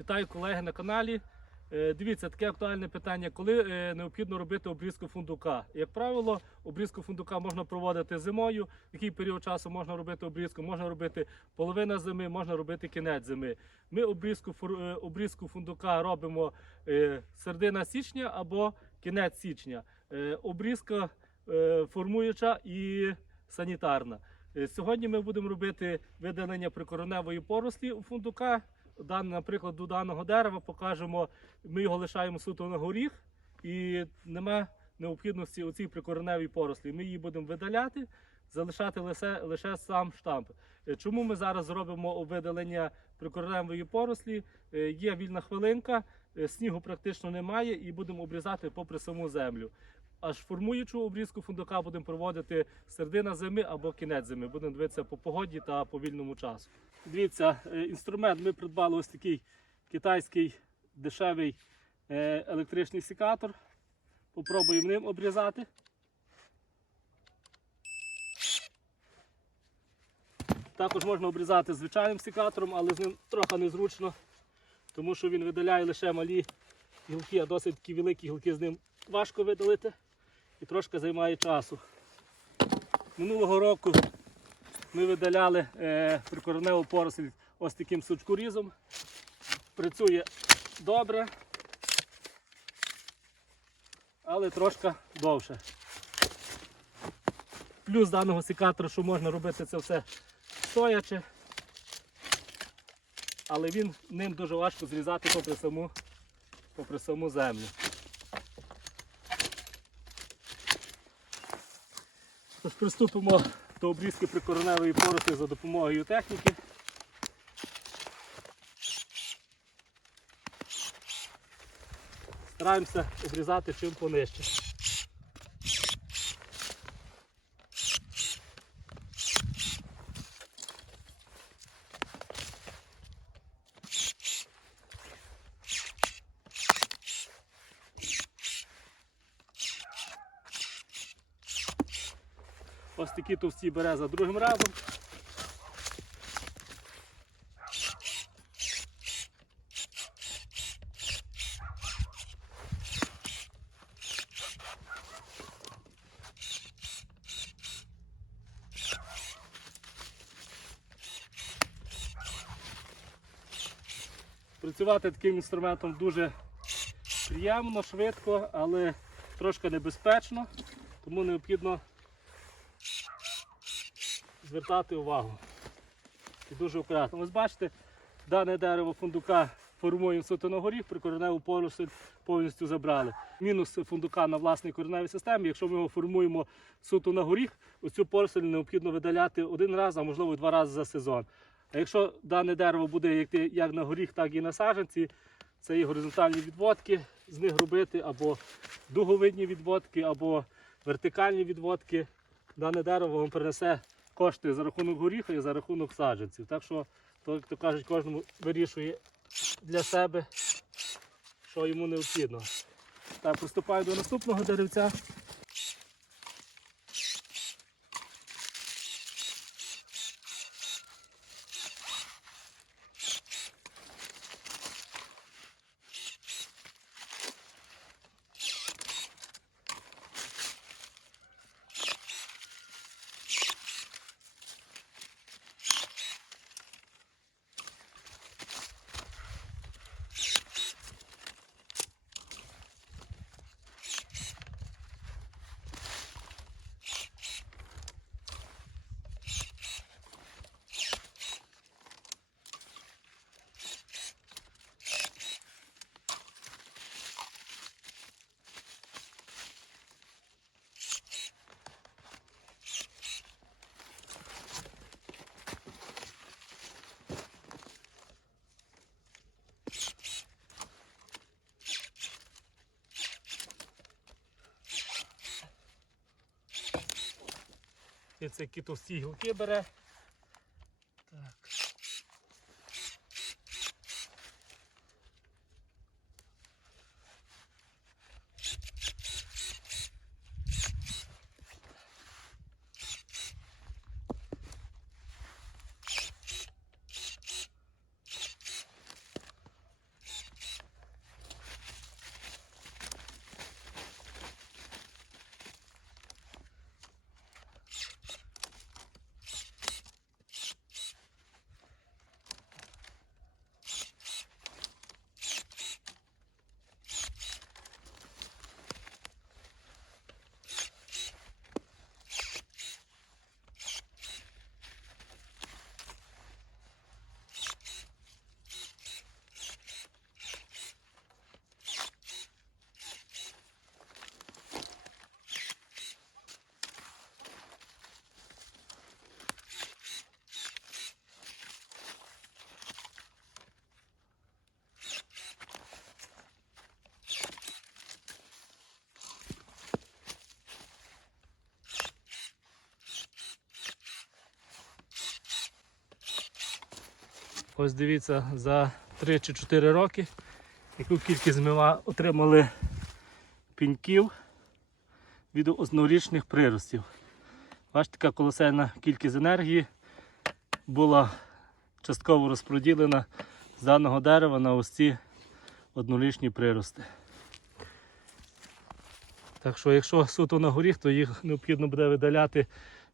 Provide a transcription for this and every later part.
Вітаю колеги на каналі. Е, Дивіться, таке актуальне питання, коли е, необхідно робити обрізку фундука. Як правило, обрізку фундука можна проводити зимою. В який період часу можна робити обрізку? Можна робити половина зими, можна робити кінець зими. Ми обрізку, е, обрізку фундука робимо середина січня або кінець січня. Обрізка формуюча і санітарна. Сьогодні ми будемо робити видалення прикореневої порослі у фундука. Наприклад, до даного дерева покажемо, ми його лишаємо суто на горіх і нема необхідності у цій прикореневій порослі. Ми її будемо видаляти, залишати лише, лише сам штамп. Е, Чому ми зараз зробимо видалення прикореневої порослі? Е, Є вільна хвилинка, е, снігу практично немає і будемо обрізати попри саму землю. Аж формуючу обрізку фундука будемо проводити середина зими або кінець зими. Будемо дивитися по погоді та по вільному часу. Дивіться, е, інструмент ми придбали ось такий китайський дешевий е, електричний секатор. Попробуємо ним обрізати. Також можна обрізати звичайним секатором, але з ним трохи незручно, тому що він видаляє лише малі гілки, а досить такі великі гілки з ним важко видалити і трошки займає часу. Минулого року ми видаляли е, прикореневу поросль ось таким сучкорізом. Працює добре, але трошки довше. Плюс даного секатора, що можна робити це все стоячи, але він ним дуже важко зрізати попри саму, попри саму землю. Тож приступимо до обрізки прикореневої порослі за допомогою техніки. Стараємося обрізати чим понижче. Ось такі товсті бере за другим разом. Працювати таким інструментом дуже приємно, швидко, але трошки небезпечно, тому необхідно звертати увагу. І дуже акуратно. Ось бачите, дане дерево фундука формуємо суто на горіх, прикореневу поросль повністю забрали. Мінус фундука на власній кореневій системі, якщо ми його формуємо суто на горіх, оцю поросль необхідно видаляти один раз, а можливо два рази за сезон. А якщо дане дерево буде йти як на горіх, так і на саджанці, це є горизонтальні відводки, з них робити або дуговидні відводки, або вертикальні відводки. Дане дерево вам принесе кошти за рахунок горіха і за рахунок саджанців. Так що, то, як то кажуть, кожному вирішує для себе, що йому необхідно. Так, приступаю до наступного деревця. Це які товсті гілки бере. Ось дивіться, за 3 чи 4 роки, яку кількість ми отримали піньків від однорічних приростів. Бачите, така колосальна кількість енергії була частково розподілена з даного дерева на ось ці однорічні прирости. Так що, якщо суто на горіх, то їх необхідно буде видаляти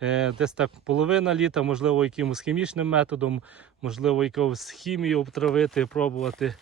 десь так половина літа, можливо, якимось хімічним методом, можливо, якогось хімію обтравити, пробувати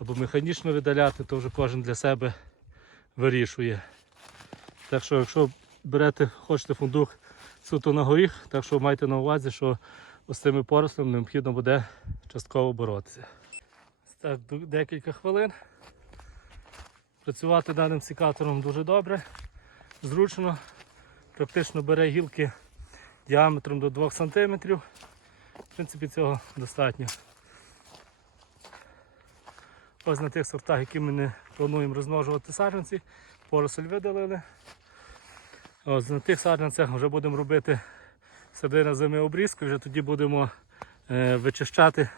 або механічно видаляти, то вже кожен для себе вирішує. Так що, якщо берете, хочете фундук суто на горіх, так що майте на увазі, що з цими порослями необхідно буде частково боротися. Так, декілька хвилин. Працювати даним секатором дуже добре, зручно. Практично бере гілки діаметром до 2 см. В принципі, цього достатньо. Ось на тих сортах, які ми не плануємо розмножувати саджанці, поросль видалили. Ось на тих саджанцях вже будемо робити середина зими обрізки, вже тоді будемо е, вичищати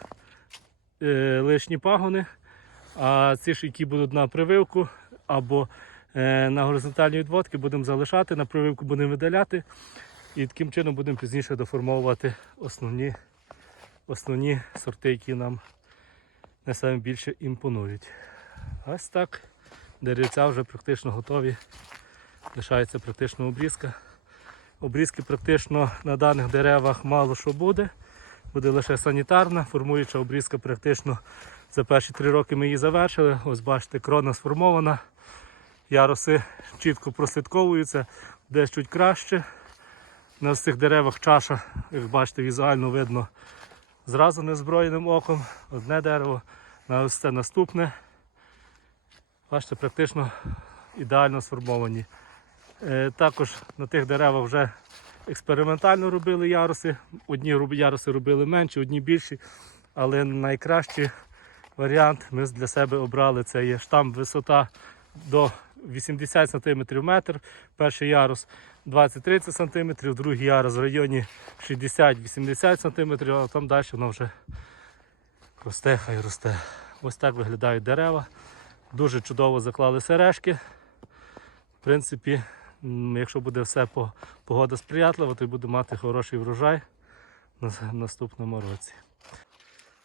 е, лишні пагони. А ці ж, які будуть на прививку або е, на горизонтальні відводки, будемо залишати, на прививку будемо видаляти. І таким чином будемо пізніше доформовувати основні, основні сорти, які нам найбільше імпонують. Ось так. Деревця вже практично готові. Лишається практично обрізка. Обрізки практично на даних деревах мало що буде. Буде лише санітарна, формуюча обрізка практично за перші три роки ми її завершили. Ось бачите, крона сформована. Яруси чітко прослідковуються, десь чуть краще. На цих деревах чаша, як бачите, візуально видно зразу незброєним оком. Одне дерево, на ось це наступне. Бачите, практично ідеально сформовані. Е, Також на тих деревах вже експериментально робили яруси. Одні яруси робили менші, одні більші. Але найкращий варіант ми для себе обрали. Це є штамп висота до 80 см метр. Перший ярус 20-30 см, другий ярус в районі 60-80 см, а там далі воно вже росте, хай росте. Ось так виглядають дерева. Дуже чудово заклали сережки. В принципі, якщо буде все погода сприятлива, то й буде мати хороший врожай на наступному році.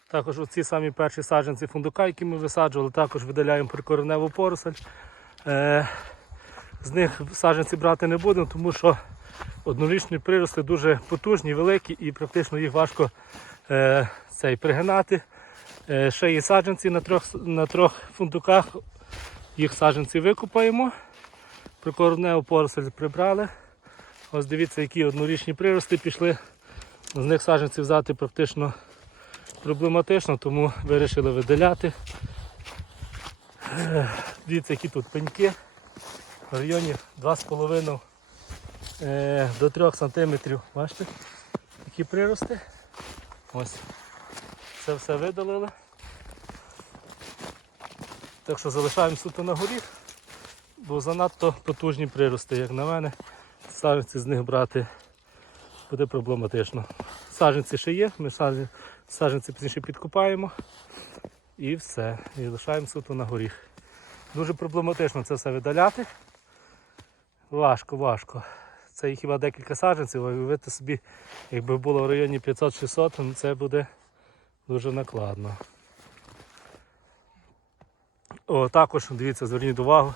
Також оці самі перші саджанці фундука, які ми висаджували, також видаляємо прикореневу поросль. Е, з них саджанці брати не будемо, тому що однорічні приросли дуже потужні, великі і практично їх важко е, цей, пригинати. Е, ще є саджанці на трьох, на трьох фундуках. Їх саджанці викупаємо. Прикореневу поросль прибрали. Ось дивіться, які однорічні прирости пішли. З них саджанців взяти практично проблематично, тому вирішили видаляти. Дивіться, які тут пеньки. В районі 2,5 е, до 3 см. Бачите? Які прирости. Ось. Це все видалили. Так що залишаємо суто на горіх, бо занадто потужні прирости, як на мене. Саджанці з них брати буде проблематично. Саджанці ще є, ми саджанці пізніше підкопаємо і все. І лишаємо суто на горіх. Дуже проблематично це все видаляти. Важко, важко. Це хіба декілька саджанців, а уявити собі, якби було в районі 500-600, то це буде дуже накладно. О, також дивіться, зверніть увагу.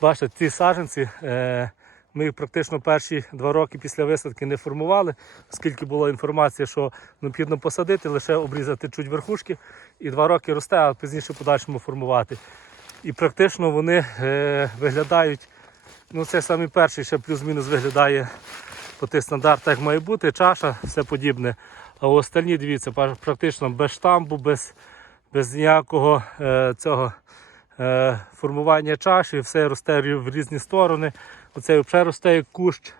Бачите, ці саджанці е, ми практично перші два роки після висадки не формували, оскільки була інформація, що необхідно посадити, лише обрізати чуть верхушки і два роки росте, а пізніше в подальшому формувати. І практично вони е, виглядають, ну це самий перший, ще плюс-мінус виглядає по тих стандартах, як має бути, чаша, все подібне. А остальні, дивіться, практично без штампу, без, без ніякого е, цього е, формування чаші, все росте в різні сторони. Оцей взагалі росте як кущ.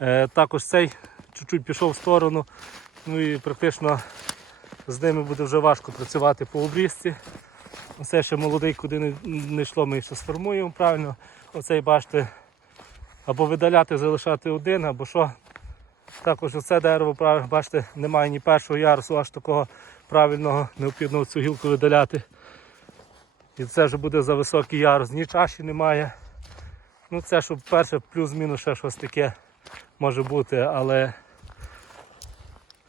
Е, також цей чуть-чуть пішов в сторону. Ну і практично з ними буде вже важко працювати по обрізці. Оце ще молодий, куди не, не йшло, ми ще сформуємо правильно. Оцей бачите, або видаляти, залишати один, або що. Також оце дерево, бачите, немає ні першого ярусу, аж такого правильного, необхідно цю гілку видаляти. І це вже буде за високий ярус. Ні чаші немає. Ну це щоб перше плюс-мінус ще щось таке може бути, але,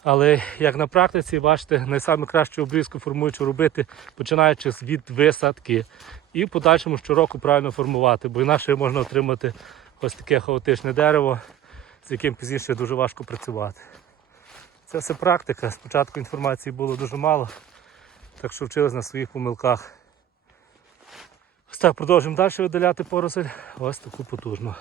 але як на практиці, бачите, найкращу обрізку формуючу робити, починаючи від висадки. І в подальшому щороку правильно формувати, бо інакше можна отримати ось таке хаотичне дерево, з яким пізніше дуже важко працювати. Це все практика. Спочатку інформації було дуже мало, так що вчились на своїх помилках. Ось так, продовжуємо далі видаляти поросль. Ось таку потужну.